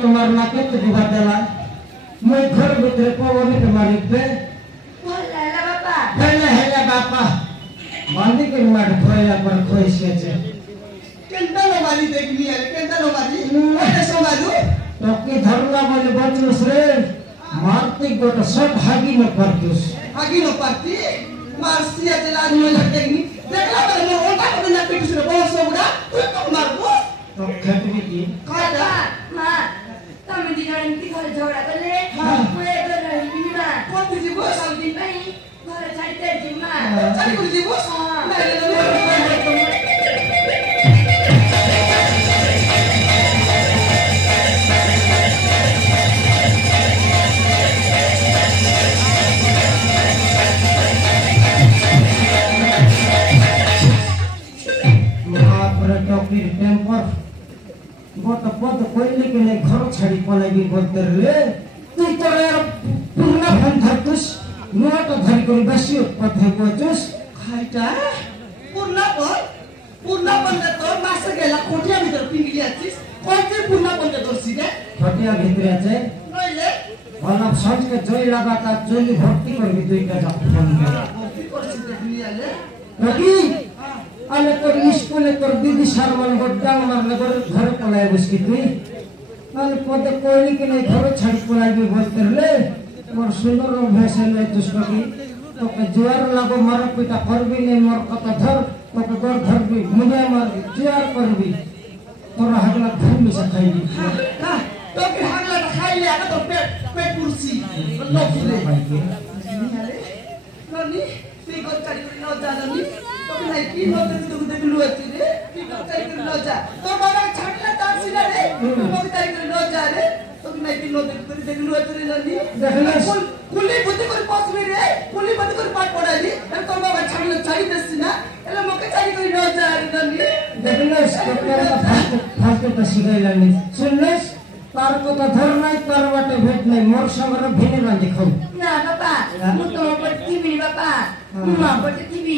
तुम्हार नाके तो दिखा देला मैं घर भीतर पवनी के मालिक पे बांधी के मार खोया पर खोई से केंटा लो मारी देखनी है केंटा लो मारी ओने समाजू तो के धरला बोले बचुस रे मारती गोट सब हागी में परतुस हागी नो पाती मारसिया चला नो लगतेनी देखला पर मैं ओटा को ना पिटुस रे बहुत सबड़ा तू तो मारबो तो खेतरी की काटा मां तमे दी जण की घर झगड़ा करले पुरे घर रही मां कौन तुझी बो सब दिन नहीं घर छाड़ते जी मां चल कर दी बो गोट पद कोइले के नहीं घर छाड़ी पलाई बोलते रे तू तो यार पूर्ण फन धरतुस नोट धरी कोई बसी पथे कोचुस खाइटा पूर्ण पण तो मास गेला कोठिया भीतर पिंगली आछिस कोठे पूर्ण पण तो सीधे खटिया भितरे আছে नइले वाला सच के जोई लगाता जोई भक्ति करबी दुईटा फोन के भक्ति करछि दुनियाले रकी आले तो स्कूले तो दीदी शर्मन गोड्डा मारले घर पलाय बसकी तुई आले पद कोइली के नहीं घर छाड़ी पलाई भी बोलते रे मोर सुंदर भैसे ले तुसको की तो के जुआर लागो मार पिटा करबी नहीं मोर कथा धर तो के गोर धरबी मुझे मार जुआर करबी तोरा हगला घूम से खाईबी तो के हागला खाइले आका तो पेट कुर्सी लो फुले ननी ती गोर काडी न जाननी तो नहीं की न तो देख लु अछि रे की काई कर न जा तो बाबा छाडला तासिला रे तो काई कर न जा रे तो नहीं की न देख लु अछि रे ननी देखले कुली बुद्धि कर पसबी रे कुली बुद्धि कर पाठ पढाली तो बाबा छाडला छाडी देसिना एला मके छाडी कर न जा रे ननी देखले कपड़ा फास्ट तो सिगाइला नहीं सुनलेस तार को तो धर नहीं तार बाटे भेट नहीं मोर संगर भिने ना दिखौ ना बापा मु तो पर टीवी बापा मां पर टीवी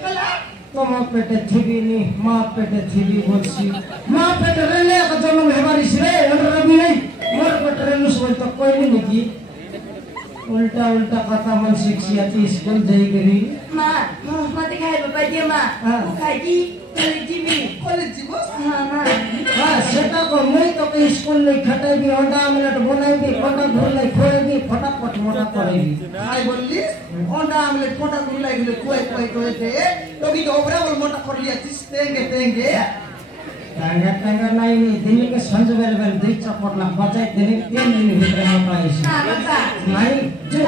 कला तम पेटे थिबी नी मां पेटे थिबी बोलसी मां पेटे रेले का जन्म हेबारी रे रवि नहीं मोर पेटे रेलुस बोल तो कोई नहीं की उल्टा उल्टा कथा मन शिक्षिया थी स्कूल जाई करी मां मते खाए बापा दे मां खाई की टीवी कॉलेज जीवो हां मां हां सेटा को मैं तो के स्कूल में खटाई भी अंडा आमलेट बनाई भी फटा घुर लाई खोए भी फटाफट मोटा करे भी हाय बोलली अंडा आमलेट फोटा गुल लागिले कोई दे तो की ओबरा बोल मोटा कर लिया चिस तेंगे टांगा नहीं दिन के संज बेल दुई चपट ला बजाई दिन 3 दिन भीतर मोटा आइसी ना बापा नहीं जो